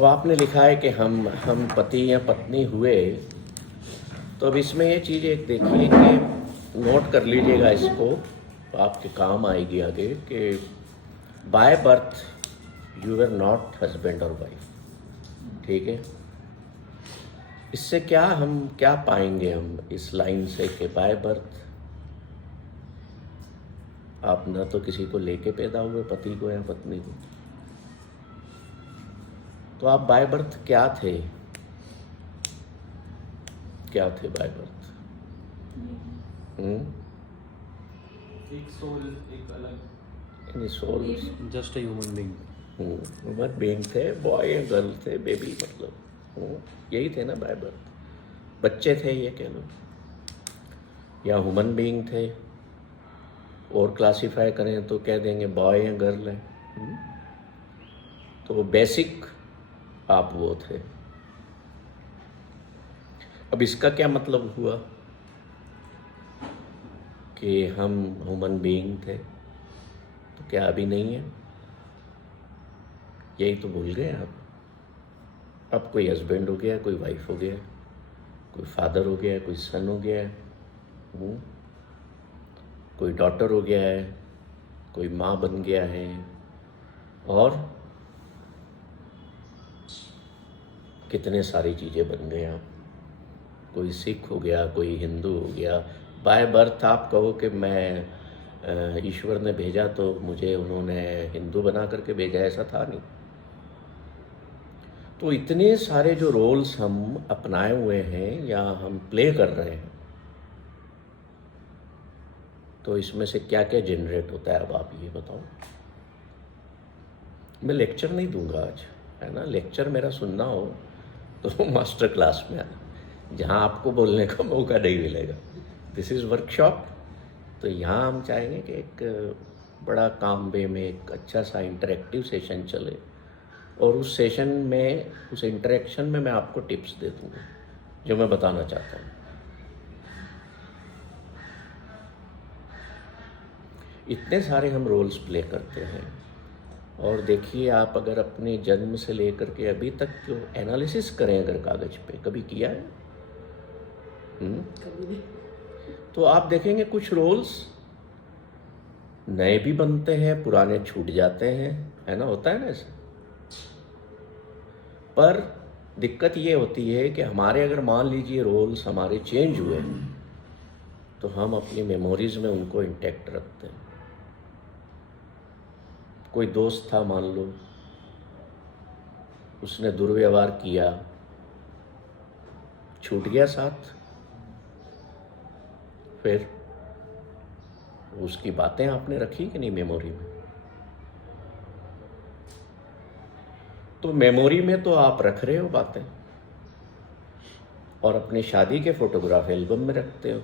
अब आपने लिखा है कि हम पति या पत्नी हुए, तो अब इसमें ये चीज़ एक देखिए कि नोट कर लीजिएगा इसको, आपके काम आएगी आगे, कि by birth you are not husband और वाइफ। ठीक है, इससे क्या पाएंगे हम इस लाइन से कि बाय बर्थ आप न तो किसी को लेके पैदा हुए, पति को या पत्नी को, तो आप बाय बर्थ क्या थे बाय बर्थ? एक सोल, एक अलग soul, just a human being. Human being थे, बॉय या गर्ल थे, बेबी मतलब यही थे ना बाय बर्थ, बच्चे थे ये कह लो, या ह्यूमन बीइंग थे, और क्लासिफाई करें तो कह देंगे बॉय या गर्ल है। तो बेसिक आप वो थे। अब इसका क्या मतलब हुआ कि हम ह्यूमन बीइंग थे, तो क्या अभी नहीं है? यही तो भूल गए आप। अब कोई हस्बैंड हो गया, कोई वाइफ हो गया, कोई फादर हो गया, कोई सन हो गया, कोई डॉटर हो गया है, कोई माँ बन गया है, और कितने सारी चीज़ें बन गए आप। कोई सिख हो गया, कोई हिंदू हो गया। बाय बर्थ आप कहो कि मैं ईश्वर ने भेजा तो मुझे उन्होंने हिंदू बना करके भेजा, ऐसा था नहीं। तो इतने सारे जो रोल्स हम अपनाए हुए हैं या हम प्ले कर रहे हैं, तो इसमें से क्या क्या जनरेट होता है, अब आप ये बताओ। मैं लेक्चर नहीं दूंगा आज, है ना। लेक्चर मेरा सुनना हो तो मास्टर क्लास में आना, जहाँ आपको बोलने का मौका नहीं मिलेगा। This is workshop. तो यहाँ हम चाहेंगे कि एक बड़ा काम वे में एक अच्छा सा इंटरेक्टिव सेशन चले, और उस सेशन में, उस इंटरेक्शन में मैं आपको टिप्स दे दूँगा जो मैं बताना चाहता हूँ। इतने सारे हम रोल्स प्ले करते हैं, और देखिए आप अगर अपने जन्म से लेकर के अभी तक जो एनालिसिस करें अगर कागज़ पे, कभी किया है? कभी नहीं। तो आप देखेंगे कुछ रोल्स नए भी बनते हैं, पुराने छूट जाते हैं, है ना, होता है ना ऐसे। पर दिक्कत ये होती है कि हमारे, अगर मान लीजिए रोल्स हमारे चेंज हुए, तो हम अपनी मेमोरीज में उनको इंटैक्ट रखते हैं। कोई दोस्त था, मान लो, उसने दुर्व्यवहार किया, छूट गया साथ, फिर उसकी बातें आपने रखी कि नहीं मेमोरी में? तो मेमोरी में तो आप रख रहे हो बातें, और अपनी शादी के फोटोग्राफ एल्बम में रखते हो,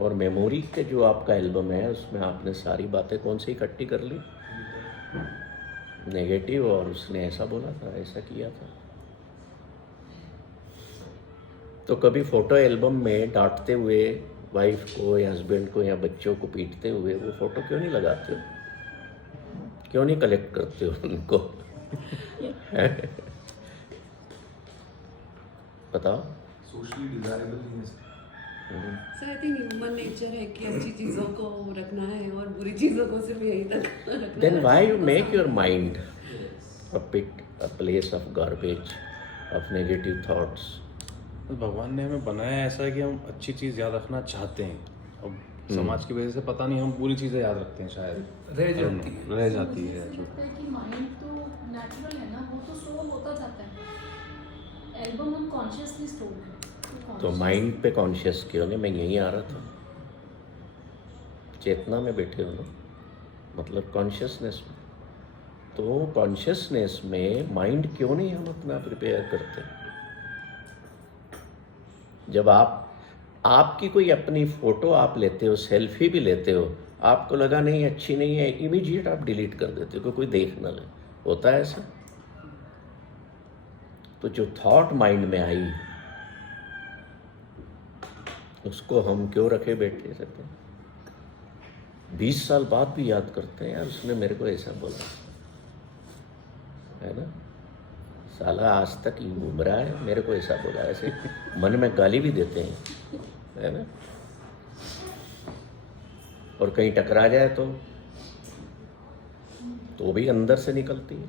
और मेमोरी के जो आपका एल्बम है उसमें आपने सारी बातें कौन सी इकट्ठी कर ली? नेगेटिव, और उसने ऐसा बोला था, ऐसा किया था। तो कभी फोटो एल्बम में डांटते हुए वाइफ को या हस्बैंड को या बच्चों को पीटते हुए वो फोटो क्यों नहीं लगाते हो? क्यों नहीं कलेक्ट करते हो उनको? बताओ। सोशली डिजायरेबल नहीं है sir, I think human nature है कि अच्छी चीज़ों को रखना है और बुरी चीज़ों को सिर्फ यहीं तक रखना है। Then why you make your mind a pit, a place of garbage, of negative thoughts? तो भगवान ने हमें बनाया ऐसा है कि हम अच्छी चीज़ याद रखना चाहते हैं। अब समाज की वजह से पता नहीं हम बुरी चीज़ें याद रखते हैं, शायद रह जाती है। मुझे लगता है कि माइंड तो नेचुरल है ना, वो तो स्टोर होता जाता है। एल्बम हम कॉन्शियसली स्टोर है। तो माइंड पे कॉन्शियस क्यों नहीं? मैं यहीं आ रहा था, चेतना में बैठे हो ना, मतलब कॉन्शियसनेस में। तो कॉन्शियसनेस में माइंड क्यों नहीं हम अपना प्रिपेयर करते? जब आपकी कोई अपनी फोटो आप लेते हो, सेल्फी भी लेते हो, आपको लगा नहीं अच्छी नहीं है, इमीडिएट आप डिलीट कर देते हो कि कोई देख ना ले। होता है ऐसा? तो जो थॉट माइंड में आई उसको हम क्यों रखे बैठे रहते हैं? 20 साल बाद भी याद करते हैं, यार उसने मेरे को ऐसा बोला, है ना, साला आज तक यूँ घूम रहा है, मेरे को ऐसा बोला, ऐसे मन में गाली भी देते हैं, है ना, और कहीं टकरा जाए तो भी अंदर से निकलती है,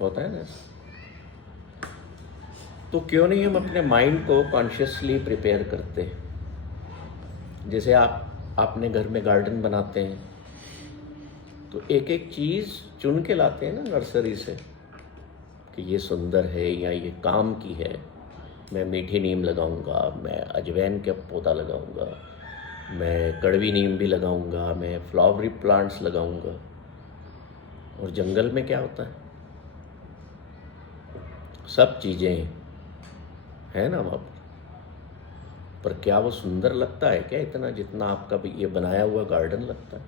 होता है ना। तो क्यों नहीं हम अपने माइंड को कॉन्शियसली प्रिपेयर करते हैं। जैसे आपने घर में गार्डन बनाते हैं तो एक एक चीज़ चुन के लाते हैं ना नर्सरी से कि ये सुंदर है या ये काम की है। मैं मीठी नीम लगाऊंगा, मैं अजवाइन का पौधा लगाऊंगा, मैं कड़वी नीम भी लगाऊंगा, मैं फ्लावरी प्लांट्स लगाऊंगा। और जंगल में क्या होता है, सब चीज़ें है ना वहाँ पर क्या वो सुंदर लगता है क्या इतना जितना आपका भी ये बनाया हुआ गार्डन लगता है।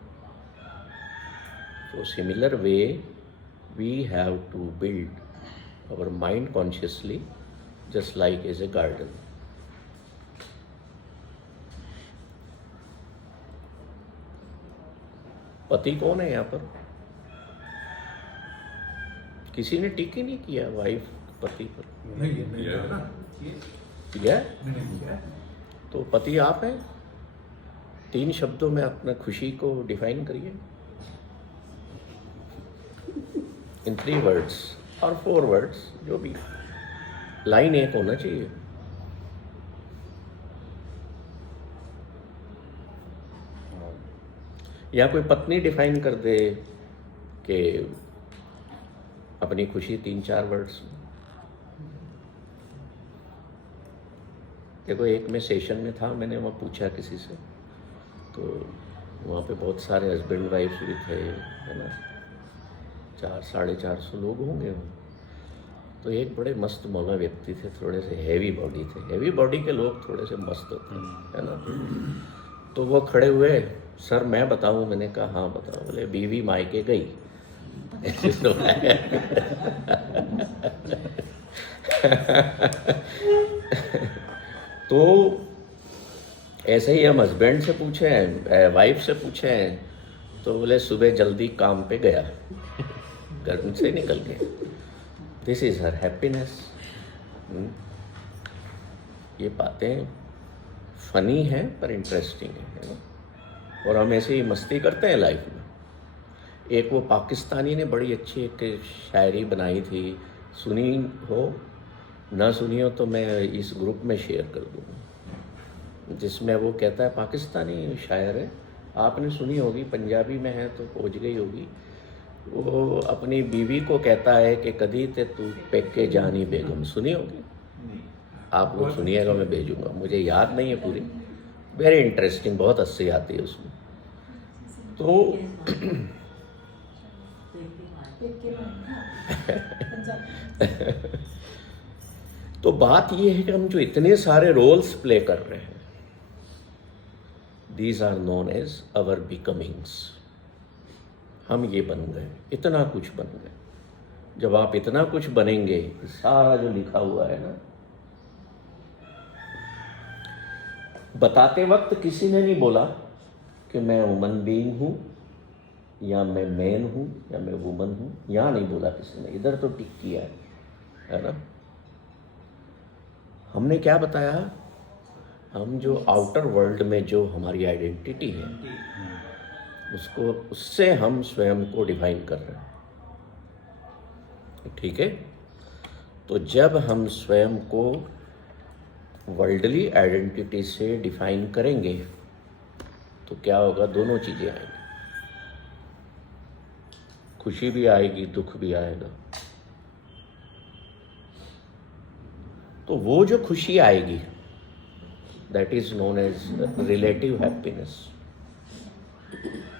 तो similar way we have to build our mind consciously just like as a garden. पति कौन है यहाँ पर? किसी ने टिक ही नहीं किया वाइफ पति पर। किया? तो पति आप हैं। 3 शब्दों में अपना खुशी को डिफाइन करिए, इन 3 वर्ड्स और 4 वर्ड्स, जो भी, लाइन एक होना चाहिए। या कोई पत्नी डिफाइन कर दे कि अपनी खुशी 3-4 वर्ड्स में। देखो एक मैं सेशन में था, मैंने वहाँ पूछा किसी से, तो वहाँ पे बहुत सारे हस्बैंड वाइफ्स भी थे, है ना, 400-450 लोग होंगे वहाँ। तो एक बड़े मस्त मौला व्यक्ति थे, थोड़े से हैवी बॉडी थे। हैवी बॉडी के लोग थोड़े से मस्त होते हैं, है ना। तो वो खड़े हुए, सर मैं बताऊँ? मैंने कहा हाँ बताओ। बोले बीवी मायके गई। तो ऐसे ही हम हस्बैंड से पूछे हैं, वाइफ से पूछे हैं, तो बोले सुबह जल्दी काम पे गया, घर से निकल गए। This is her happiness. ये बातें फनी हैं पर इंटरेस्टिंग है ना। और हम ऐसे ही मस्ती करते हैं लाइफ में। एक वो पाकिस्तानी ने बड़ी अच्छी एक शायरी बनाई थी, सुनी हो ना सुनी हो तो मैं इस ग्रुप में शेयर कर दूँगा, जिसमें वो कहता है, पाकिस्तानी शायर है, आपने सुनी होगी, पंजाबी में है तो पहुँच गई होगी। वो अपनी बीवी को कहता है कि कदी ते तू पेके जानी बेगम। सुनी होगी आप लोग, सुनिएगा, मैं भेजूँगा, मुझे याद नहीं है पूरी। वेरी इंटरेस्टिंग, बहुत हंसी आती है उसमें। तो तो बात ये है कि हम जो इतने सारे रोल्स प्ले कर रहे हैं, these are known as our becomings. हम ये बन गए, इतना कुछ बन गए। जब आप इतना कुछ बनेंगे, सारा जो लिखा हुआ है ना, बताते वक्त किसी ने नहीं बोला कि मैं वुमन बीइंग हूँ या मैं मैन हूँ या मैं वुमन हूँ, यहाँ नहीं बोला किसी ने, इधर तो टिक किया है ना। हमने क्या बताया? हम जो आउटर वर्ल्ड में जो हमारी आइडेंटिटी है, उसको, उससे हम स्वयं को डिफाइन कर रहे हैं, ठीक है। तो जब हम स्वयं को वर्ल्डली आइडेंटिटी से डिफाइन करेंगे तो क्या होगा? दोनों चीज़ें आएंगी, खुशी भी आएगी, दुख भी आएगा। तो वो जो खुशी आएगी, that is known as relative happiness.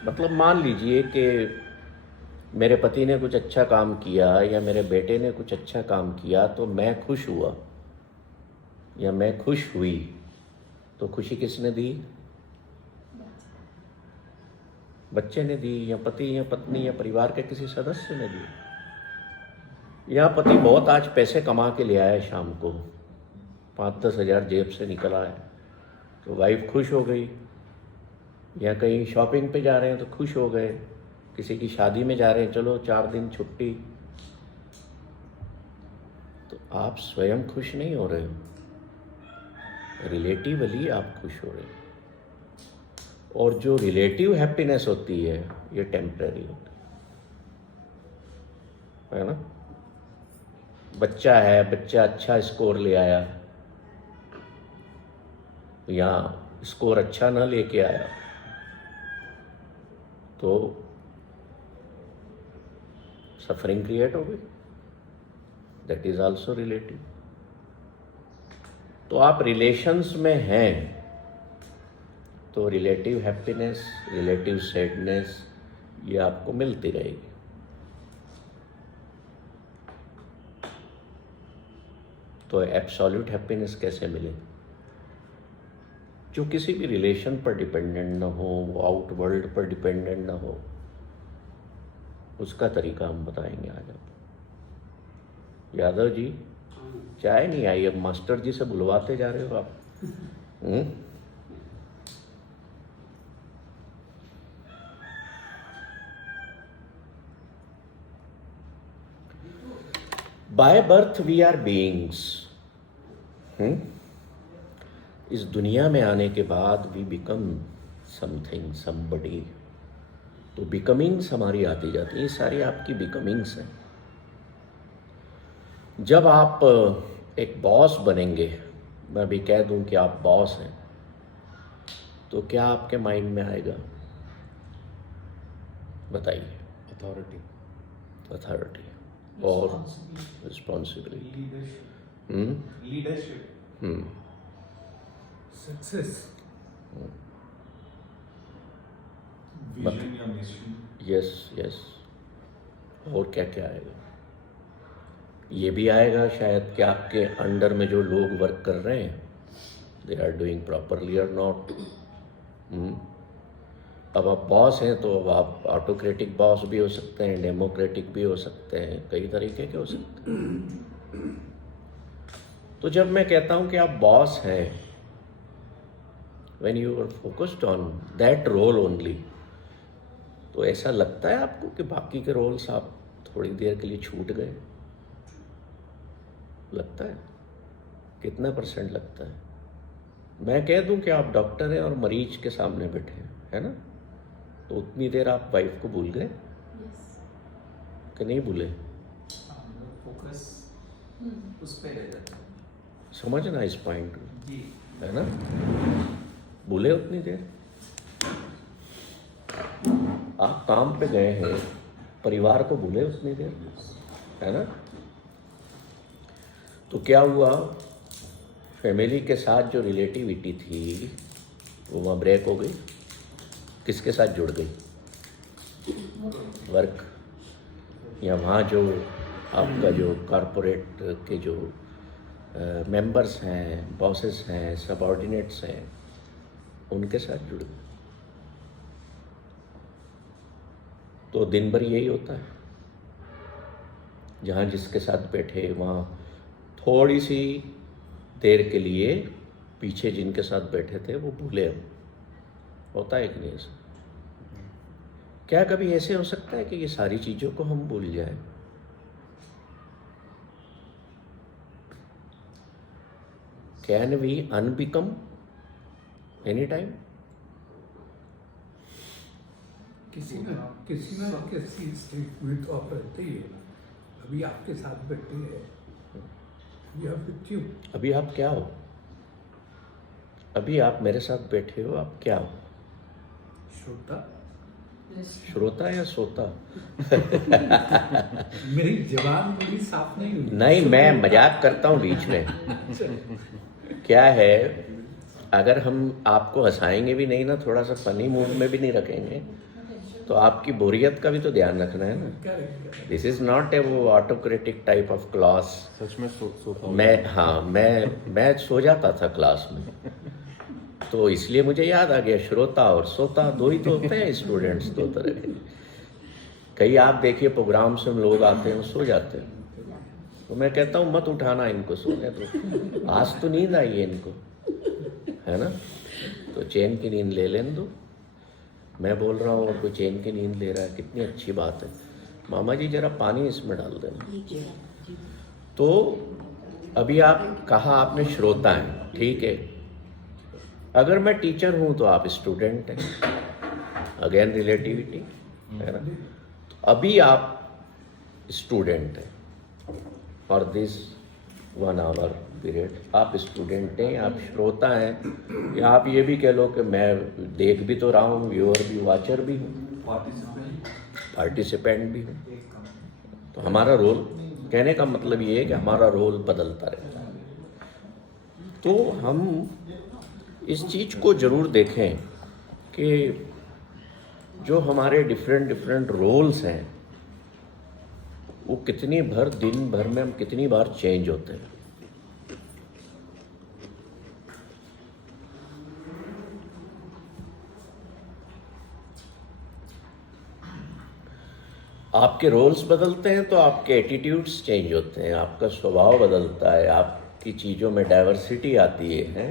मतलब मान लीजिए कि मेरे पति ने कुछ अच्छा काम किया या मेरे बेटे ने कुछ अच्छा काम किया, तो मैं खुश हुआ या मैं खुश हुई, तो खुशी किसने दी? बच्चे ने दी, या पति या पत्नी या परिवार के किसी सदस्य ने दी। या पति बहुत आज पैसे कमा के ले आया, शाम को 5-10 हज़ार जेब से निकल आया, तो वाइफ खुश हो गई। या कहीं शॉपिंग पे जा रहे हैं तो खुश हो गए, किसी की शादी में जा रहे हैं, चलो 4 दिन छुट्टी, आप स्वयं खुश नहीं हो रहे हो, रिलेटिवली आप खुश हो रहे हो। और जो रिलेटिव हैप्पीनेस होती है ये टेम्परेरी होती है ना। बच्चा है, बच्चा अच्छा स्कोर ले आया या स्कोर अच्छा ना लेके आया तो सफरिंग क्रिएट हो गई, दैट इज आल्सो रिलेटिव। तो आप रिलेशंस में हैं तो रिलेटिव हैप्पीनेस, रिलेटिव सैडनेस ये आपको मिलती रहेगी। तो एब्सोल्यूट हैप्पीनेस कैसे मिले? जो किसी भी रिलेशन पर डिपेंडेंट ना हो, वो आउट वर्ल्ड पर डिपेंडेंट ना हो, उसका तरीका हम बताएंगे आज आपको। यादव जी चाय नहीं आई, अब मास्टर जी से बुलवाते जा रहे हो आप। By birth we are beings. इस दुनिया में आने के बाद वी बिकम समथिंग, समबडी। तो बिकमिंग्स हमारी आती जाती है, ये सारी आपकी बिकमिंग्स हैं। जब आप एक बॉस बनेंगे, मैं अभी कह दूं कि आप बॉस हैं, तो क्या आपके माइंड में आएगा? बताइए। अथॉरिटी और रिस्पॉन्सिबिलिटी, लीडरशिप, सक्सेस, विजन या मिशन। Yes yes. और क्या क्या आएगा? ये भी आएगा शायद कि आपके अंडर में जो लोग वर्क कर रहे हैं दे आर डूइंग प्रॉपरली और नॉट। अब आप बॉस हैं तो अब आप ऑटोक्रेटिक बॉस भी हो सकते हैं, डेमोक्रेटिक भी हो सकते हैं, कई तरीके के हो सकते हैं। तो जब मैं कहता हूं कि आप बॉस हैं, when you are focused on that role only, तो ऐसा लगता है आपको कि बाकी के रोल्स आप थोड़ी देर के लिए छूट गए? लगता है? कितना % लगता है? मैं कह दूं कि आप डॉक्टर हैं और मरीज के सामने बैठे हैं, है ना, तो उतनी देर आप वाइफ को भूल गए कि नहीं भूले? फोकस उस पे रह जाता है। समझना इस पॉइंट को, जी, है ना। भूले उतनी देर? आप काम पे गए हैं, परिवार को भूले उतनी देर, है ना। तो क्या हुआ, फैमिली के साथ जो रिलेटिविटी थी वो वहाँ ब्रेक हो गई। किसके साथ जुड़ गई? वर्क, या वहाँ जो आपका जो कॉरपोरेट के जो मेंबर्स हैं, बॉसेस हैं, सबऑर्डिनेट्स हैं, उनके साथ जुड़ गए। तो दिन भर यही होता है, जहाँ जिसके साथ बैठे वहाँ थोड़ी सी देर के लिए पीछे जिनके साथ बैठे थे वो भूले हम। होता है कि नहीं ऐसा? क्या कभी ऐसे हो सकता है कि ये सारी चीज़ों को हम भूल जाएं? Can we unbecome any time? किसी ना किसी स्टेट में तो आप रहते ही है। अभी आपके साथ बैठे हैं, अभी आप क्यों? अभी आप क्या हो? अभी आप मेरे साथ बैठे हो, आप क्या हो? श्रोता। श्रोता या सोता? मेरी जबान बड़ी साफ नहीं हुई। नहीं, मैं मजाक करता हूँ बीच में। क्या है, अगर हम आपको हंसाएंगे भी नहीं ना, थोड़ा सा फनी मूड में भी नहीं रखेंगे, तो आपकी बोरियत का भी तो ध्यान रखना है ना। दिस इज नॉट ए वो ऑटोक्रेटिक टाइप ऑफ क्लास। सच में सोता मैं सो जाता था क्लास में, तो इसलिए मुझे याद आ गया, श्रोता और सोता दो ही तो होते हैं स्टूडेंट्स, दो तरह के। कई आप देखिए प्रोग्राम्स में लोग आते हैं सो जाते हैं, तो मैं कहता हूँ मत उठाना इनको, सोने दो, आज तो नींद आई है इनको, है ना। तो चैन की नींद ले लेने दो। मैं बोल रहा हूँ और कोई चैन की नींद ले रहा है, कितनी अच्छी बात है। मामा जी जरा पानी इसमें डाल देना। तो अभी आप कहा आपने श्रोता हैं, ठीक है। अगर मैं टीचर हूं तो आप स्टूडेंट हैं, अगेन रिलेटिविटी है ना। तो अभी आप स्टूडेंट हैं फॉर दिस 1 आवर पीरियड, आप स्टूडेंट हैं, आप श्रोता हैं, या आप ये भी कह लो कि मैं देख भी तो रहा हूँ, व्यूअर भी, वॉचर भी हूँ, पार्टिसिपेंट भी हूँ। तो हमारा रोल, कहने का मतलब ये है कि हमारा रोल बदलता रहता है। तो हम इस चीज़ को ज़रूर देखें कि जो हमारे डिफरेंट रोल्स हैं वो कितनी भर दिन भर में हम कितनी बार चेंज होते हैं। आपके रोल्स बदलते हैं तो आपके एटीट्यूड्स चेंज होते हैं, आपका स्वभाव बदलता है, आपकी चीज़ों में डाइवर्सिटी आती है।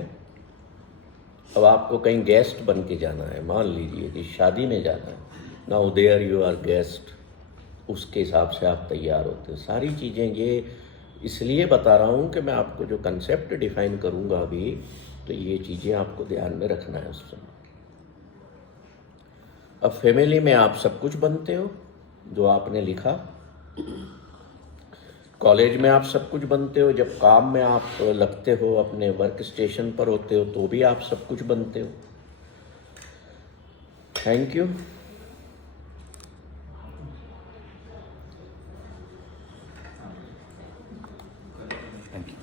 अब आपको कहीं गेस्ट बन के जाना है, मान लीजिए कि शादी में जाना है, now there you are guest, उसके हिसाब से आप तैयार होते हो। सारी चीज़ें ये इसलिए बता रहा हूँ कि मैं आपको जो कंसेप्ट डिफाइन करूँगा अभी, तो ये चीज़ें आपको ध्यान में रखना है उस समय। अब फैमिली में आप सब कुछ बनते हो जो आपने लिखा, कॉलेज में आप सब कुछ बनते हो, जब काम में आप लगते हो, अपने वर्क स्टेशन पर होते हो तो भी आप सब कुछ बनते हो। Thank you. Thank you.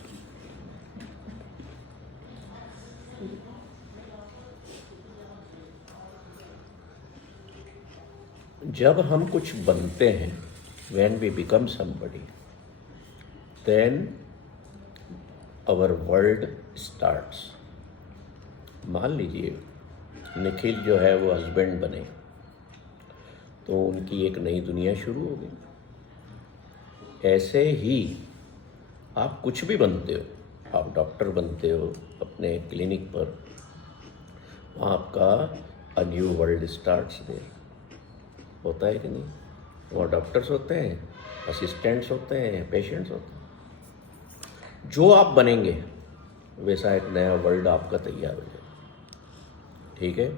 जब हम कुछ बनते हैं, when we become somebody, then our world starts। मान लीजिए निखिल जो है वो हस्बैंड बने तो उनकी एक नई दुनिया शुरू हो गई। ऐसे ही आप कुछ भी बनते हो, आप डॉक्टर बनते हो अपने क्लिनिक पर, आपका a new world starts there. होता है कि नहीं? वहाँ डॉक्टर्स होते हैं, असिस्टेंट्स होते हैं, पेशेंट्स होते हैं। जो आप बनेंगे वैसा एक नया वर्ल्ड आपका तैयार हो जाएगा, ठीक है।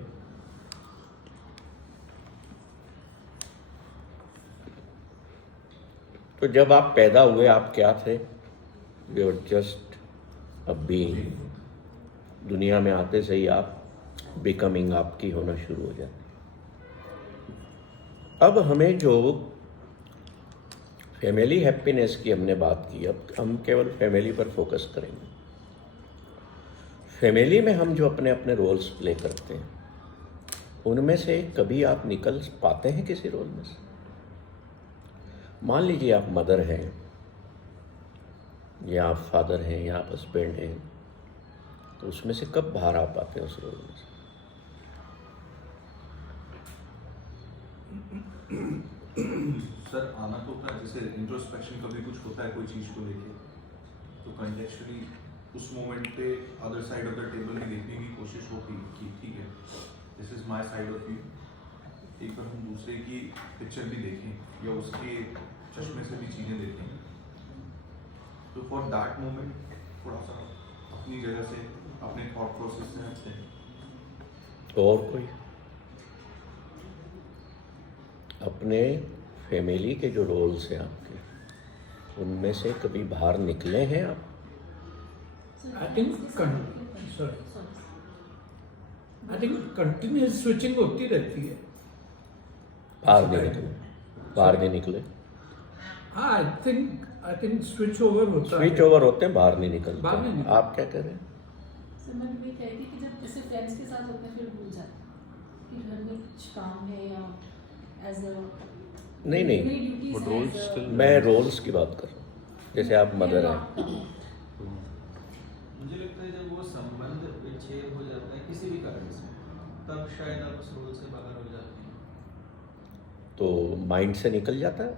तो जब आप पैदा हुए आप क्या थे? You are just a being. दुनिया में आते से ही आप बिकमिंग आपकी होना शुरू हो जाती। अब हमें जो फैमिली हैप्पीनेस की हमने बात की, अब हम केवल फैमिली पर फोकस करेंगे। फैमिली में हम जो अपने अपने रोल्स प्ले करते हैं, उनमें से कभी आप निकल पाते हैं किसी रोल में से? मान लीजिए आप मदर हैं, या आप फादर हैं, या आप हस्बैंड हैं, तो उसमें से कब बाहर आ पाते हैं उस रोल में से? सर आना तो होता है, जैसे इंट्रोस्पेक्शन कभी कुछ होता है कोई चीज़ को लेके, तो कंटेक्चुअली उस मोमेंट पे other side of the table में देखने की कोशिश होती कि ठीक है, this is my side of view. एक बार हम दूसरे की पिक्चर भी देखें या उसके चश्मे से भी चीज़ें देखें, तो फॉर दैट मोमेंट थोड़ा सा अपनी जगह से, अपने थॉट प्रोसेस से हटते हैं। और कोई अपने फैमिली के जो रोल्स हैं आपके, उनमें से कभी बाहर निकले हैं आप? I think कंटिन्यूस स्विचिंग होती रहती है। बाहर नहीं निकले? बाहर नहीं निकले? हाँ, आई थिंक स्विच ओवर होता है। स्विच ओवर होते हैं, बाहर नहीं निकलते। बाहर नहीं निकलते। आप क्या कह रहे हैं? सर मैं ये कह रही थी कि जब जैसे फ्रेंड्स के साथ होते हैं फिर भूल जाते हैं कि घर में कुछ काम है या एज अ नहीं, But roles still- मैं रोल्स की बात कर रहा हूँ। जैसे आप मदर हैं, मुझे लगता है जब वो संबंध विच्छेद हो जाता है किसी भी कारण से, तब शायद आप उस रोल से बाहर हो जाते हैं। तो माइंड से निकल जाता है।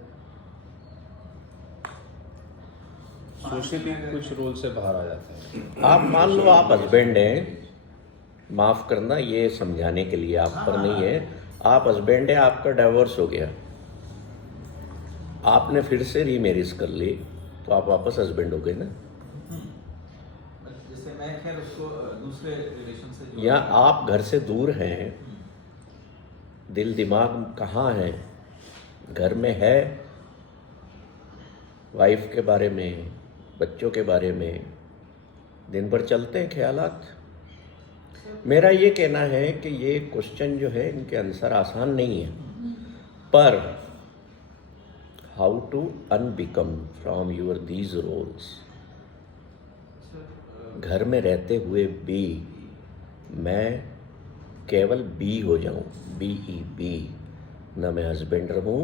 सोशली कुछ रोल से बाहर आ जाते हैं। आप मान लो आप हस्बैंड हैं, माफ़ करना ये समझाने के लिए आप पर नहीं है, आप हस्बैंड हैं, आपका डाइवोर्स हो गया, आपने फिर से रीमैरिज कर ली, तो आप वापस हस्बैंड हो गए ना। मैं खैर उसको दूसरे रिलेशन से जोड़ या रहा हूँ। आप घर से दूर हैं, दिल दिमाग कहाँ है, घर में है, वाइफ के बारे में, बच्चों के बारे में दिन भर चलते हैं ख्यालात। मेरा ये कहना है कि ये क्वेश्चन जो है इनके आंसर आसान नहीं है, पर how to unbecome from your these roles. घर में रहते हुए भी मैं केवल बी हो जाऊं, BE, न मैं हस्बैंड रहूं,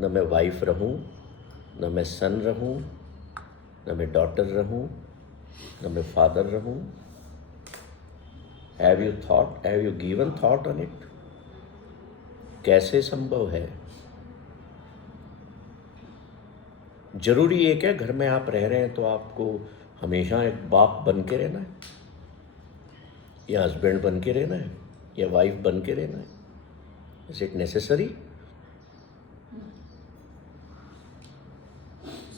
न मैं वाइफ रहूं, न मैं सन रहूं, न मैं डॉटर रहूं, न मैं फादर रहूं। Have you given thought on it? कैसे संभव है? जरूरी है क्या घर में आप रह रहे हैं तो आपको हमेशा एक बाप बन के रहना है, या हस्बैंड बन के रहना है, या वाइफ बन के रहना है? Is it necessary?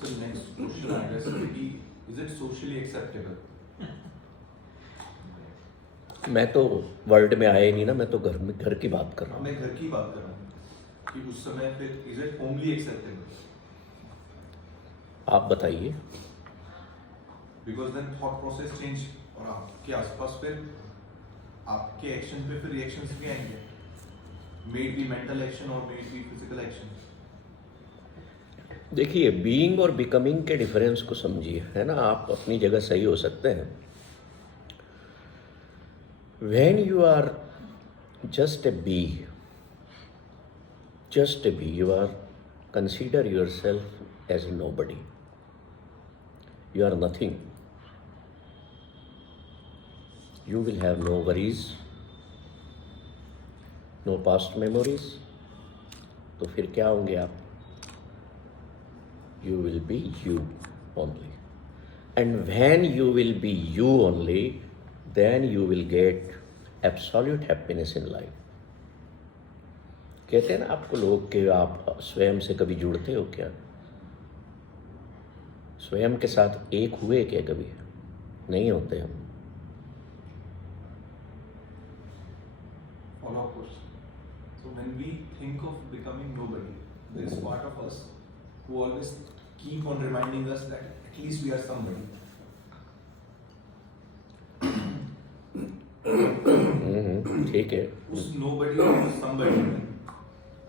So next question I guess will be, is it socially acceptable? मैं तो वर्ल्ड में आया ही नहीं ना, मैं तो घर की बात कर रहा हूँ। मैं घर की बात कर रहा हूँ कि उस समय फिर is it homely acceptable? आप बताइए। Because then thought process change और आपके आसपास फिर आपके एक्शन पे फिर रिएक्शंस भी आएंगे, may it be mental action or may it be physical action. देखिए, बीइंग और बिकमिंग के डिफरेंस को समझिए, है ना। आप अपनी जगह सही हो सकते हैं। When you are just a be, you are consider yourself as nobody, you are nothing. You will have no worries, no past memories. तो फिर क्या होंगे आप? You will be you only. And when you will be you only, then you will get absolute happiness in life. कहते हैं ना आपको लोग कि आप स्वयं से कभी जुड़ते हो क्या? स्वयं के साथ एक हुए क्या कभी? नहीं होते हम। Follow-up question. So when we think of becoming nobody, there is part of us who always keep on reminding us that at least we are somebody. ठीक है। उस nobody और somebody में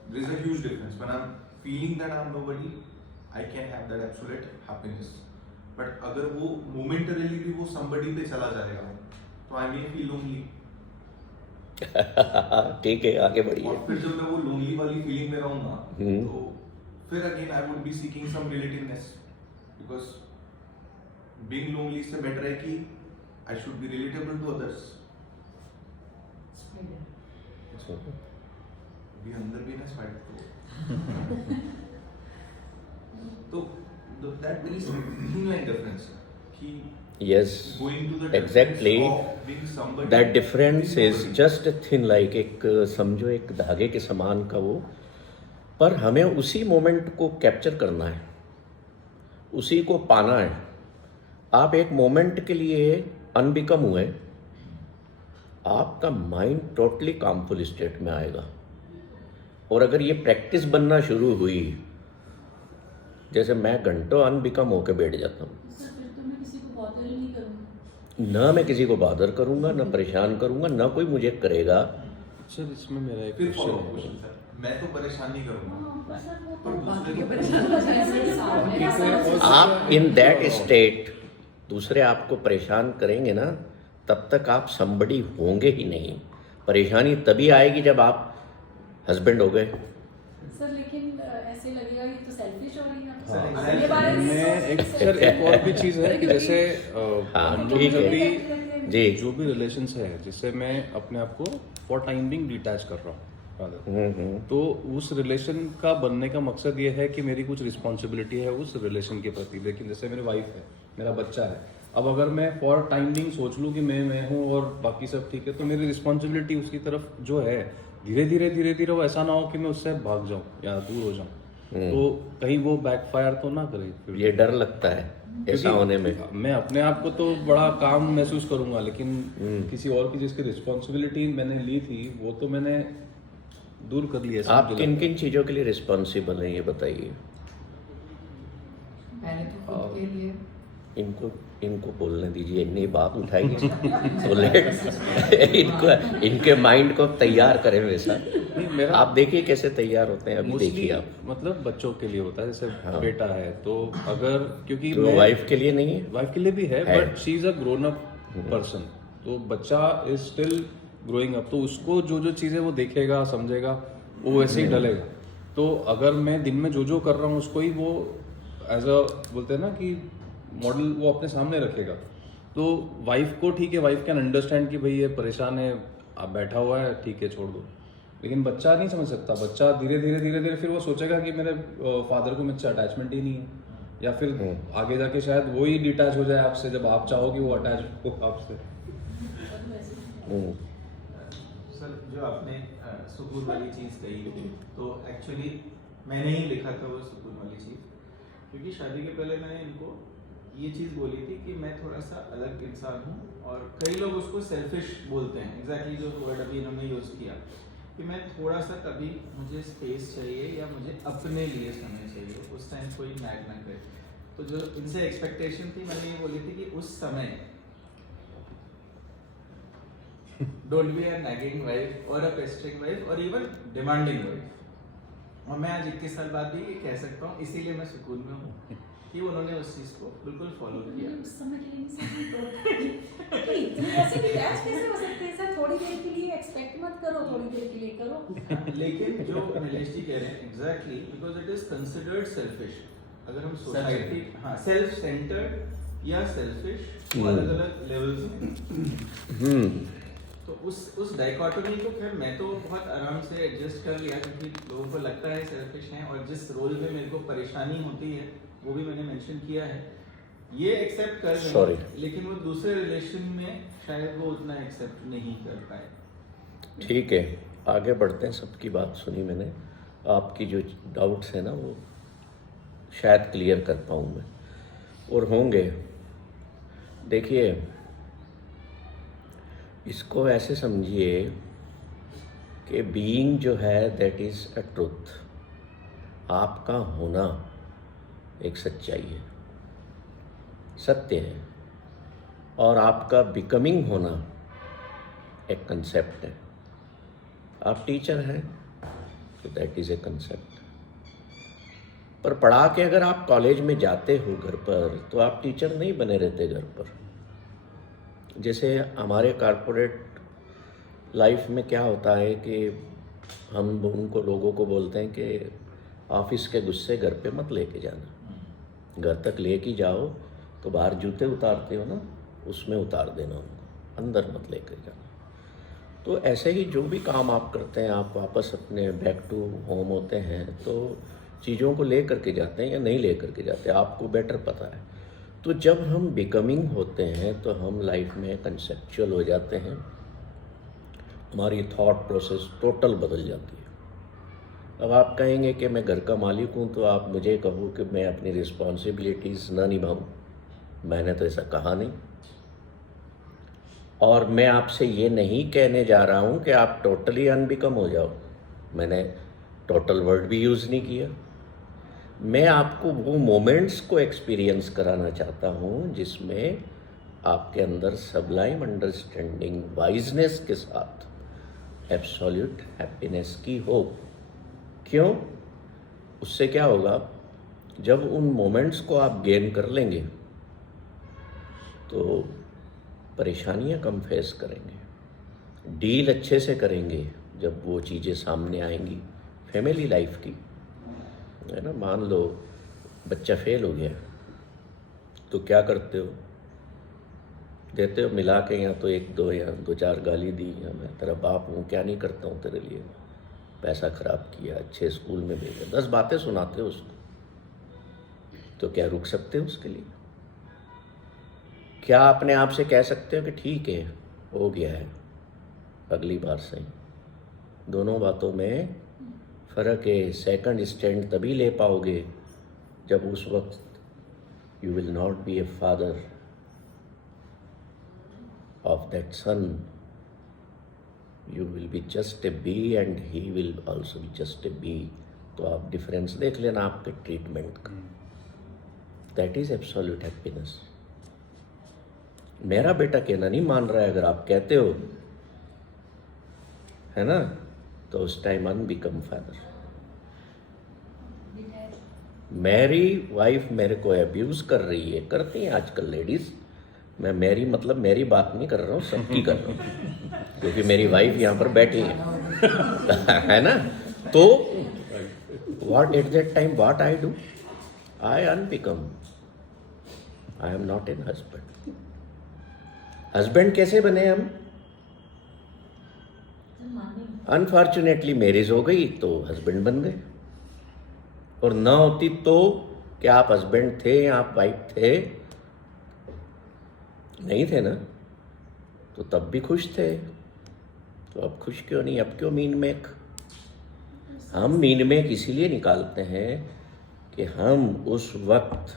there is a huge difference. When I'm feeling that I'm nobody, I can have that absolute happiness. But अगर वो momentarily भी वो somebody पे चला जाएगा, तो I may feel lonely. ठीक है, आगे बढ़िए। और फिर जब मैं वो lonely वाली feeling में रहूँगा, तो फिर again I would be seeking some relativeness, because being lonely से better है कि I should be relatable to others. भी अंदर भी ना spider तो that there is something like difference कि Yes, going to the exactly. difference of being somebody, That difference being is nobody. just a thin like एक समझो एक धागे के समान का वो, पर हमें उसी मोमेंट को कैप्चर करना है, उसी को पाना है। आप एक मोमेंट के लिए अनबिकम हुए, आपका माइंड टोटली कामफुल स्टेट में आएगा। और अगर ये प्रैक्टिस बनना शुरू हुई, जैसे मैं घंटों अनबिकम होकर बैठ जाता हूँ, सर फिर तो मैं किसी को बॉदर ही नहीं करूँगी। ना मैं किसी को बादर करूँगा, ना परेशान करूँगा, ना कोई मुझे करेगा। सर इसमें मेरा एक फिर क्वेश्चन follow-up है। question, sir. मैं तो परेशान नहीं करूँगा, हाँ, पर सर वो पर तो बाकी दूसरे के को परेशान हो जाएंगे। आप इन दैट स्टेट दूसरे आपको परेशान करेंगे ना, तब तक आप समबडी होंगे ही नहीं। परेशानी तभी आएगी जब आप हस्बैंड हो गए। सर लेकिन ऐसे लगेगा ये तो सेल्फिश हो रही है। हाँ, ये बारे में मैं सोच एक सकते सर हैं। एक और भी चीज़ है कि जैसे हाँ, हम लोग ठीक जब है। भी जी। जो भी रिलेशंस है, जिससे मैं अपने आप को फॉर टाइम बिंग डिटैच कर रहा हूँ rather, तो उस रिलेशन का बनने का मकसद ये है कि मेरी कुछ रिस्पॉन्सिबिलिटी है उस रिलेशन के प्रति। लेकिन जैसे मेरी वाइफ है, मेरा बच्चा है, अब अगर मैं फॉर टाइम बिंग सोच लूँ कि मैं हूँ और बाकी सब ठीक है, तो मेरी रिस्पॉन्सिबिलिटी उसकी तरफ जो है, धीरे धीरे वो ऐसा ना हो कि मैं उससे भाग जाऊँ या दूर हो जाऊँ। तो कहीं वो बैकफायर तो ना करे फिर। ये डर लगता है ऐसा क्योंकि होने में। मैं अपने आप को तो बड़ा काम महसूस करूंगा, लेकिन किसी और की जिसकी रिस्पॉन्सिबिलिटी मैंने ली थी वो तो मैंने दूर कर लिया। ऐसा आप मुझे किन लगता है। किन चीज़ों के लिए रिस्पॉन्सिबल हैं ये बताइए। मैंने तो खुद के लिए इनको बोलने दीजिए, इतनी बात उठाइए तो लेट इनके माइंड को तैयार करें वैसा। नहीं, मेरा आप देखिए कैसे तैयार होते हैं, अभी मोस्टली देखिए आप। मतलब बच्चों के लिए होता है, जैसे हाँ। बेटा है तो अगर क्योंकि तो मैं वाइफ के लिए नहीं है। वाइफ के लिए भी है है। But she is a grown up person, तो बच्चा इज स्टिल ग्रोइंग अप, तो उसको जो जो चीजें वो देखेगा समझेगा वो वैसे ही डलेगा। तो अगर मैं दिन में जो कर रहा हूँ उसको ही वो एज अ बोलते हैं ना कि मॉडल वो अपने सामने रखेगा। तो वाइफ को ठीक है, वाइफ कैन अंडरस्टैंड कि भाई ये परेशान है, आप बैठा हुआ है, ठीक है छोड़ दो। लेकिन बच्चा नहीं समझ सकता। बच्चा धीरे धीरे फिर वो सोचेगा कि मेरे फादर को मुझसे अटैचमेंट ही नहीं है, या फिर आगे जाके शायद वो ही डिटैच हो जाए आपसे जब आप चाहो कि वो अटैच हो आपसे। सर जो आपने सुकून वाली चीज़ कही, तो एक्चुअली मैंने ही लिखा था वो सुकून वाली चीज़, क्योंकि शादी के पहले मैंने इनको ये चीज़ बोली थी कि मैं थोड़ा सा अलग इंसान हूँ, और कई लोग उसको सेल्फिश बोलते हैं, एग्जैक्टली जो वर्ड अभी इन्होंने यूज़ किया कि मैं थोड़ा सा कभी मुझे स्पेस चाहिए या मुझे अपने लिए समय चाहिए, उस टाइम कोई मैग ना करे। तो जो इनसे एक्सपेक्टेशन थी मैंने ये बोली थी कि उस समय don't be a nagging wife और अ पेस्टिंग वाइफ और इवन डिमांडिंग वाइफ। और मैं आज 21 साल बाद भी ये कह सकता हूँ, इसीलिए मैं सुकून में हूँ कि उन्होंने उस चीज़ को बिल्कुल फॉलो किया। उस समय के लिए नहीं समझ तो ऐसे डिटैच कैसे हो सकते हैं सर? थोड़ी देर के लिए एक्सपेक्ट मत करो, थोड़ी देर के लिए करो। लेकिन जो नीलेश जी कह रहे हैं exactly, because it is considered selfish. अगर हम सोसाइटी, हाँ, सेल्फ सेंटर्ड या सेल्फिश अलग अलग लेवल्स हैं। तो उस डाइकोटोमी को फिर मैं तो बहुत आराम से एडजस्ट कर लिया, क्योंकि लोगों को लगता है सेल्फिश हैं, और जिस रोल में मेरे को परेशानी होती है वो भी मैंने मेंशन किया है, ये एक्सेप्ट कर रहे Sorry. हैं, लेकिन वो दूसरे रिलेशन में शायद वो उतना एक्सेप्ट नहीं कर पाए। ठीक है, आगे बढ़ते हैं। सबकी बात सुनी मैंने, आपकी जो डाउट्स हैं ना वो शायद क्लियर कर पाऊँ मैं, और होंगे। देखिए, इसको ऐसे समझिए कि बीइंग जो है दैट इज़ अ ट्रुथ। आपका होना एक सच्चाई है, सत्य है, और आपका बिकमिंग होना एक कंसेप्ट है। आप टीचर हैं तो दैट इज़ ए कंसेप्ट। पर पढ़ा के अगर आप कॉलेज में जाते हो घर पर, तो आप टीचर नहीं बने रहते घर पर। जैसे हमारे कॉर्पोरेट लाइफ में क्या होता है कि हम उनको लोगों को बोलते हैं कि ऑफिस के गुस्से घर पे मत लेके जाना, घर तक लेके जाओ तो बाहर जूते उतारते हो ना, उसमें उतार देना उनको, अंदर मत लेके जाना। तो ऐसे ही जो भी काम आप करते हैं, आप वापस अपने बैक टू होम होते हैं तो चीज़ों को ले करके जाते हैं या नहीं ले करके जाते, आपको बेटर पता है। तो जब हम बिकमिंग होते हैं तो हम लाइफ में कंसेप्चुअल हो जाते हैं, हमारी थॉट प्रोसेस टोटल बदल जाती है। अब आप कहेंगे कि मैं घर का मालिक हूँ, तो आप मुझे कहो कि मैं अपनी रिस्पॉन्सिबिलिटीज़ ना निभाऊँ, मैंने तो ऐसा कहा नहीं। और मैं आपसे ये नहीं कहने जा रहा हूँ कि आप टोटली अनबिकम हो जाओ, मैंने टोटल वर्ड भी यूज़ नहीं किया। मैं आपको वो मोमेंट्स को एक्सपीरियंस कराना चाहता हूँ जिसमें आपके अंदर सबलाइम अंडरस्टैंडिंग, वाइजनेस के साथ एब्सोल्यूट हैप्पीनेस की हो। क्यों? उससे क्या होगा, जब उन मोमेंट्स को आप गेन कर लेंगे तो परेशानियां कम फेस करेंगे, डील अच्छे से करेंगे जब वो चीज़ें सामने आएंगी फैमिली लाइफ की, है ना। मान लो बच्चा फेल हो गया तो क्या करते हो, देते हो मिला के, या तो एक दो या दो चार गाली दी, या मैं तेरा बाप हूँ क्या नहीं करता हूँ तेरे लिए, पैसा खराब किया, अच्छे स्कूल में भेजा, 10 बातें सुनाते हो उसको। तो क्या रुक सकते हो उसके लिए? क्या अपने आप से कह सकते हो कि ठीक है हो गया है, अगली बार सही? दोनों बातों में फ़र्क है, सेकंड स्टैंड तभी ले पाओगे जब उस वक्त you will not be a father of that son, you will be just a be and he will also be just a be. तो आप डिफरेंस देख लेना आपके ट्रीटमेंट का। That is absolute happiness. मेरा बेटा कहना नहीं मान रहा है, अगर आप कहते हो, है ना, तो उस टाइम अनबिकम फादर। मेरी वाइफ मेरे को अब्यूज कर रही है, करती हैं आजकल लेडीज। मैं मेरी मतलब मेरी बात नहीं कर रहा हूँ, सबकी कर रहा हूँ, क्योंकि मेरी वाइफ यहाँ पर बैठी है है ना। तो what at that time what I do, I unbecome, I am not an husband. Husband कैसे बने हम? अनफॉर्चुनेटली मैरिज हो गई तो हस्बैंड बन गए, और ना होती तो क्या आप हस्बैंड थे या आप वाइफ थे? नहीं थे ना, तो तब भी खुश थे। तो अब खुश क्यों नहीं? अब क्यों मीन मेक? हम मीन मेक इसीलिए निकालते हैं कि हम उस वक्त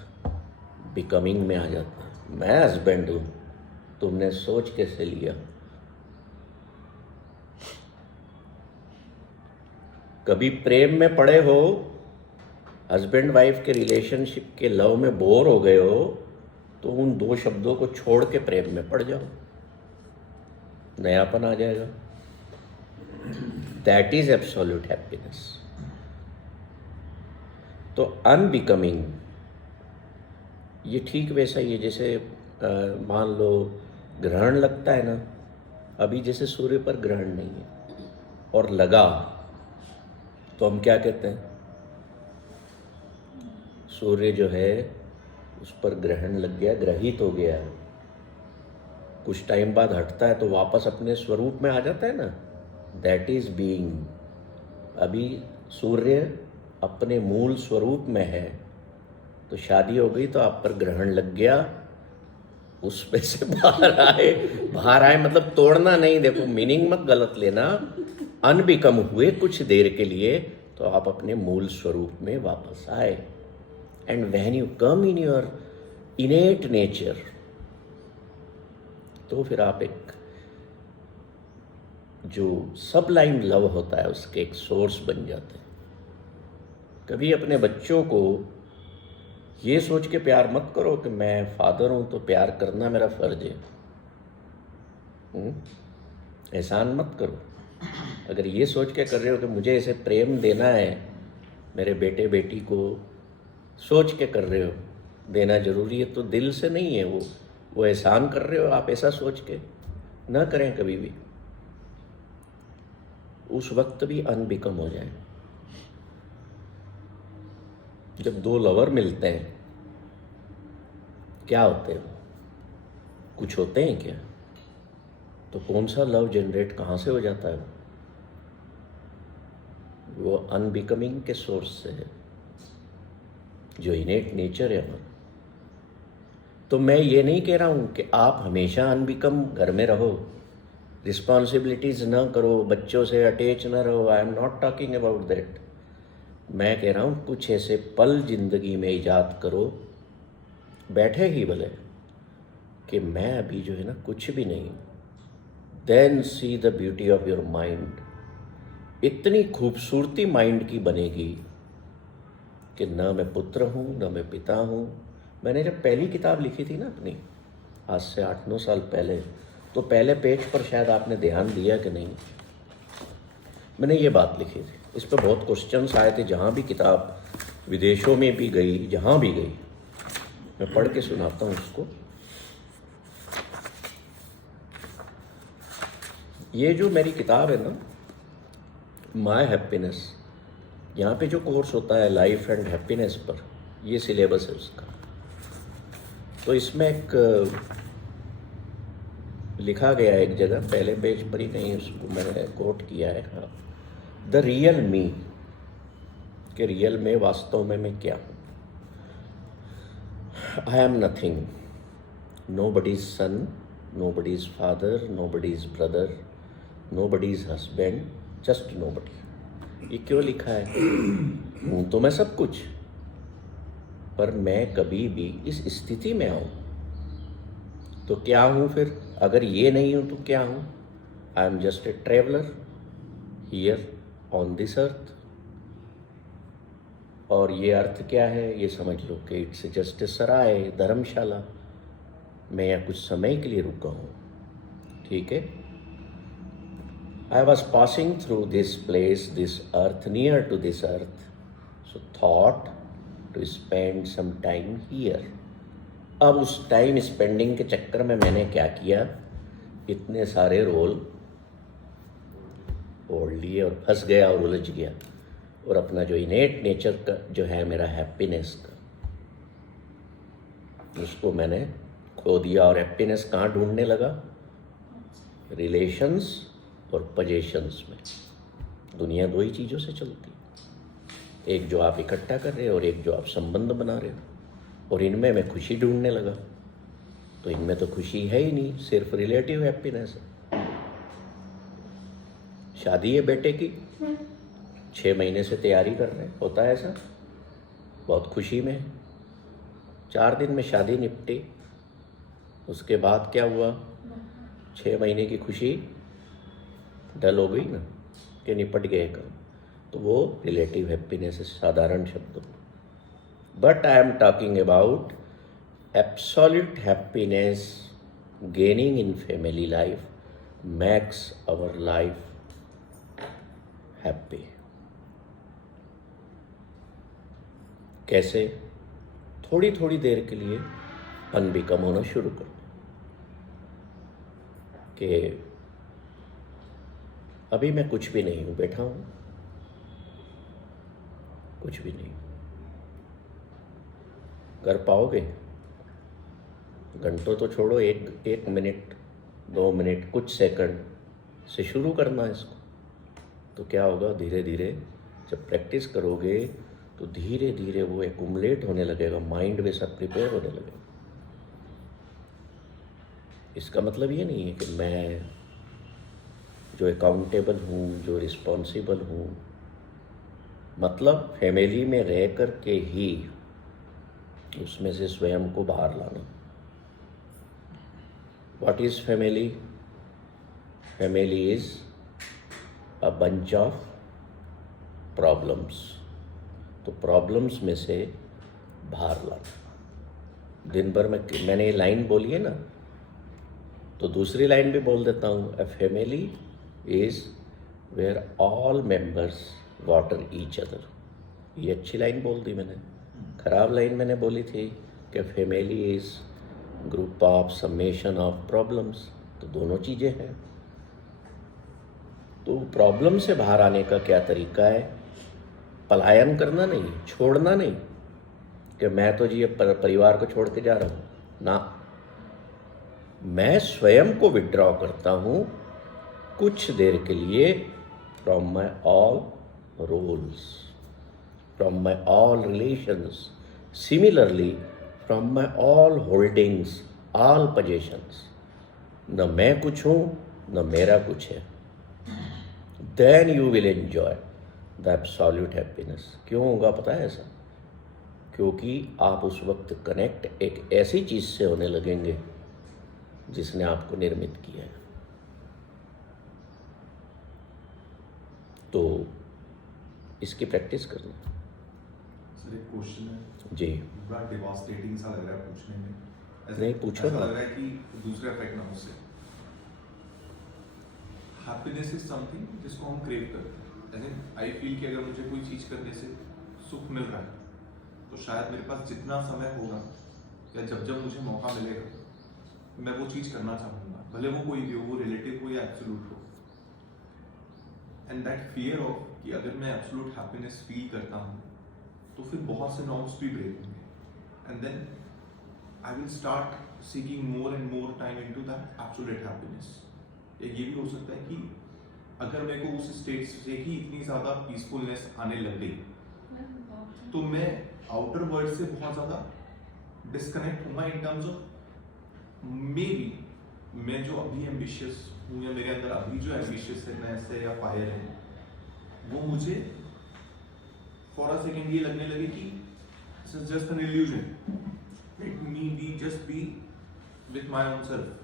बिकमिंग में आ जाते हैं। मैं हस्बैंड हूं, तुमने सोच कैसे लिया? कभी प्रेम में पड़े हो, हस्बैंड वाइफ के रिलेशनशिप के लव में बोर हो गए हो, तो उन दो शब्दों को छोड़ के प्रेम में पड़ जाओ, नयापन आ जाएगा। That is absolute happiness. तो अनबिकमिंग ये ठीक वैसा ही है जैसे मान लो ग्रहण लगता है ना, अभी जैसे सूर्य पर ग्रहण नहीं है और लगा, तो हम क्या कहते हैं? सूर्य जो है उस पर ग्रहण लग गया, ग्रहित हो गया। कुछ टाइम बाद हटता है तो वापस अपने स्वरूप में आ जाता है ना, दैट इज बीइंग। अभी सूर्य अपने मूल स्वरूप में है, तो शादी हो गई तो आप पर ग्रहण लग गया, उसमें से बाहर आए मतलब तोड़ना नहीं, देखो मीनिंग मत गलत लेना। अनबिकम हुए कुछ देर के लिए, तो आप अपने मूल स्वरूप में वापस आए। And when you come in your इनेट nature, तो फिर आप एक जो सबलाइन लव होता है उसके एक सोर्स बन जाते हैं। कभी अपने बच्चों को ये सोच के प्यार मत करो कि मैं फादर हूं तो प्यार करना मेरा फर्ज है। एहसान मत करो। अगर ये सोच के कर रहे हो कि मुझे ऐसे प्रेम देना है मेरे बेटे बेटी को, सोच के कर रहे हो, देना जरूरी है, तो दिल से नहीं है वो एहसान कर रहे हो आप ऐसा सोच के। ना करें कभी भी, उस वक्त भी अनबिकम हो जाए। जब दो लवर मिलते हैं क्या होते हैं? कुछ होते हैं क्या? तो कौन सा लव जनरेट कहाँ से हो जाता है? वो अनबिकमिंग के सोर्स से है, जो इनेट नेचर है हमारा। तो मैं ये नहीं कह रहा हूं कि आप हमेशा अनबिकम घर में रहो, रिस्पॉन्सिबिलिटीज ना करो, बच्चों से अटैच ना रहो। आई am not talking about that. मैं कह रहा हूं कुछ ऐसे पल जिंदगी में ईजाद करो, बैठे ही भले, कि मैं अभी जो है ना कुछ भी नहीं। Then see the beauty of your mind. इतनी खूबसूरती माइंड की बनेगी कि ना मैं पुत्र हूँ ना मैं पिता हूँ। मैंने जब पहली किताब लिखी थी ना अपनी, आज से 8-9 साल पहले, तो पहले पेज पर शायद आपने ध्यान दिया कि नहीं, मैंने ये बात लिखी थी। इस पर बहुत क्वेश्चंस आए थे, जहाँ भी किताब विदेशों में भी गई, जहाँ भी गई। मैं पढ़ के सुनाता हूँ उसको। ये जो मेरी किताब है ना, माय हैप्पीनेस, यहाँ पे जो कोर्स होता है लाइफ एंड हैप्पीनेस पर, ये सिलेबस है उसका। तो इसमें एक लिखा गया है एक जगह, पहले पेज पर ही नहीं, उसको मैंने कोट किया है। हाँ, द रियल मी, कि रियल में वास्तव में मैं क्या हूँ। I am nothing, nobody's son, nobody's father, nobody's brother, nobody's husband, just nobody. ये क्यों लिखा है? हूँ तो मैं सब कुछ, पर मैं कभी भी इस स्थिति में आऊँ तो क्या हूँ फिर? अगर ये नहीं हूँ तो क्या हूँ? I am just a traveller here on this earth. और ये अर्थ क्या है? ये समझ लो कि इट्स जस्ट ए सराय, धर्मशाला। मैं यहाँ कुछ समय के लिए रुका हूँ, ठीक है? I was passing through this place, this earth, near to this earth, so thought to spend some time here. अब उस टाइम स्पेंडिंग के चक्कर में मैंने क्या किया? इतने सारे रोल ओढ़ लिए और फंस गया और उलझ गया, और अपना जो इनेट नेचर का जो है मेरा हैप्पीनेस का, उसको मैंने खो दिया। और हैप्पीनेस कहाँ ढूंढने लगा? रिलेशंस और पोजेशंस में। दुनिया दो ही चीज़ों से चलती है, एक जो आप इकट्ठा कर रहे हो और एक जो आप संबंध बना रहे हो, और इनमें मैं खुशी ढूंढने लगा। तो इनमें तो खुशी है ही नहीं, सिर्फ रिलेटिव हैप्पीनेस है। शादी है बेटे की, 6 महीने से तैयारी कर रहे हैं, होता है ऐसा, बहुत खुशी में। 4 दिन में शादी निपटी, उसके बाद क्या हुआ? 6 महीने की खुशी डल हो गई ना, कि निपट गए काम। तो वो रिलेटिव हैप्पीनेस है, साधारण शब्दों। But I am talking about absolute happiness gaining in family life makes our life happy. कैसे? थोड़ी थोड़ी देर के लिए अनबिकम होना शुरू कर दो कि अभी मैं कुछ भी नहीं हूँ, बैठा हूँ, कुछ भी नहीं। कर पाओगे? घंटों तो छोड़ो, एक मिनट, 2 मिनट, कुछ सेकंड से शुरू करना है इसको। तो क्या होगा? धीरे धीरे जब प्रैक्टिस करोगे तो धीरे धीरे वो एक्युमुलेट होने लगेगा, माइंड में सब प्रिपेयर होने लगेगा। इसका मतलब ये नहीं है कि मैं जो अकाउंटेबल हूँ, जो रिस्पॉन्सिबल हूँ, मतलब फैमिली में रह कर के ही उसमें से स्वयं को बाहर लाना। What is family? Family is a bunch of problems. तो प्रॉब्लम्स में से बाहर लाना। दिन भर में मैंने ये लाइन बोली है ना, तो दूसरी लाइन भी बोल देता हूँ, a family is where all members water each other. ये अच्छी लाइन बोल दी मैंने। खराब लाइन मैंने बोली थी कि family is group of summation of problems. तो दोनों चीज़ें हैं। तो प्रॉब्लम से बाहर आने का क्या तरीका है? पलायन करना नहीं, छोड़ना नहीं कि मैं तो जी अब परिवार को छोड़ के जा रहा हूँ ना। मैं स्वयं को विड्रॉ करता हूँ कुछ देर के लिए from my all roles, from my all relations, similarly from my all holdings, all possessions. न मैं कुछ हूँ न मेरा कुछ है। Then you will enjoy the absolute happiness. क्यों होगा पता है ऐसा? क्योंकि आप उस वक्त कनेक्ट एक ऐसी चीज़ से होने लगेंगे जिसने आपको निर्मित किया है। तो इसकी प्रैक्टिस करना। सर एक क्वेश्चन है जी। बड़ा डिवास्टेटिंग सा लग रहा है पूछने में। नहीं, पूछो ऐसा ना। लग रहा है कि दूसरे अफेक्ट ना हो। हैप्पीनेस इज समथिंग जिसको हम क्रेव करते हैं। आई फील कि अगर मुझे कोई चीज़ करने से सुख मिल रहा है तो शायद मेरे पास जितना समय होगा या जब जब मुझे मौका मिलेगा मैं वो चीज़ करना चाहूँगा, भले वो कोई भी हो, वो रिलेटिव हो या एब्सोल्यूट हो। एंड दैट फियर ऑफ कि अगर मैं एब्सोल्यूट हैप्पीनेस फील करता हूँ तो फिर बहुत से नॉर्म्स भी ब्रेक होंगे and then I will start seeking more and more time into that absolute happiness. ये भी हो सकता है कि अगर मेरे को उस स्टेट से ही इतनी ज़्यादा पीसफुलनेस आने लग गई तो मैं आउटर वर्ल्ड से बहुत ज़्यादा डिस्कनेक्ट होगा in terms of may be मैं जो अभी एम्बिशियस हूँ या मेरे अंदर अभी जो एम्बिशियस है या फायर है वो मुझे फॉर अ सेकेंड ये लगने लगे कि it's just an illusion, let me be just be with my own self.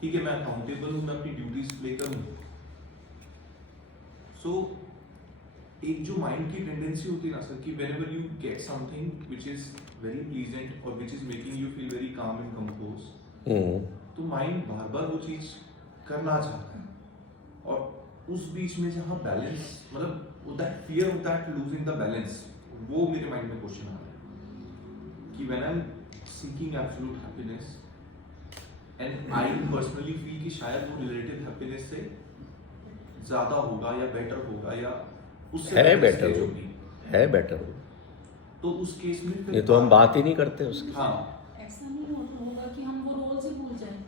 ठीक है, मैं अकाउंटेबल हूँ, मैं अपनी ड्यूटीज प्ले करूँ। सो एक जो माइंड की टेंडेंसी होती है ना सर, कि whenever you get something which is very pleasant और which is making you feel very calm and compose, तो माइंड बार बार वो चीज करना चाहता है। और उस बीच में जहाँ बैलेंस, मतलब that fear of that losing the balance, वो मेरे माइंड में क्वेश्चन आ रहा है कि when I am seeking absolute happiness and I personally feel कि शायद वो रिलेटिव हैप्पीनेस से ज्यादा होगा या बेटर होगा या उससे है better बेटर stage हो, होगी, है बेटर हो, तो उस केस में फिर ये तो हम बात ही नहीं करते उसकी। हाँ ऐसा नहीं होगा कि हम वो रोल से भूल जाएं,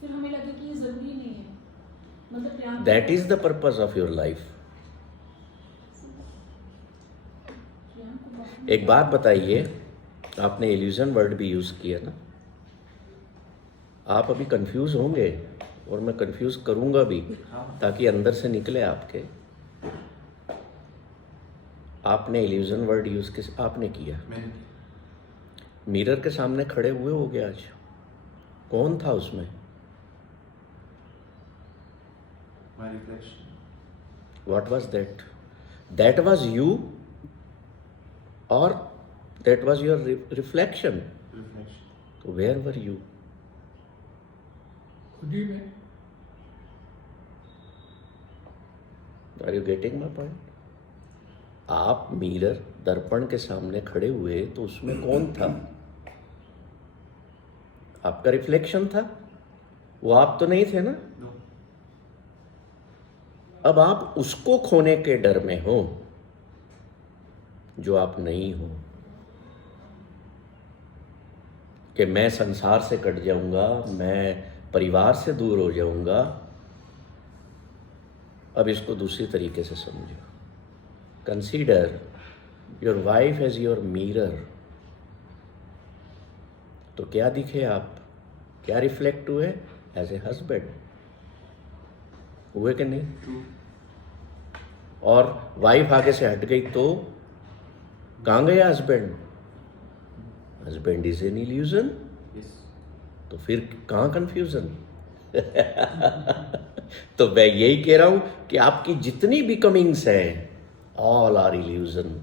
फिर हमें लगे कि ये जरूरी नहीं है, मतलब प्यार that is the purpose of your life. प्यार को बहुत- एक बात बताइए, आपने इल्यूजन वर्ड भी यूज किया ना, आप अभी कंफ्यूज होंगे और मैं कंफ्यूज करूंगा भी, हाँ ताकि अंदर से निकले आपके। आपने इल्यूजन वर्ड यूज किस आपने किया? मैंने मिरर के सामने खड़े हुए हो गया आज, कौन था उसमें? My reflection. What was that? That was you और दैट वाज योर रिफ्लेक्शन? तो वेयर वर यू? खुद ही में। Are you getting my point? आप मिरर दर्पण के सामने खड़े हुए तो उसमें कौन था? आपका रिफ्लेक्शन था, वो आप तो नहीं थे ना। नो, अब आप उसको खोने के डर में हो जो आप नहीं हो, कि मैं संसार से कट जाऊंगा, मैं परिवार से दूर हो जाऊंगा। अब इसको दूसरी तरीके से समझो। Consider your wife as your mirror. तो क्या दिखे आप? क्या रिफ्लेक्ट हुए? एज ए हस्बैंड हुए कि नहीं? ट्रू। और वाइफ आगे से हट गई तो कहाँ गया husband? Husband is an illusion. Yes. तो फिर कहाँ कंफ्यूजन? तो मैं यही कह रहा हूं कि आपकी जितनी भी कमिंग्स हैं, ऑल आर इल्यूजन।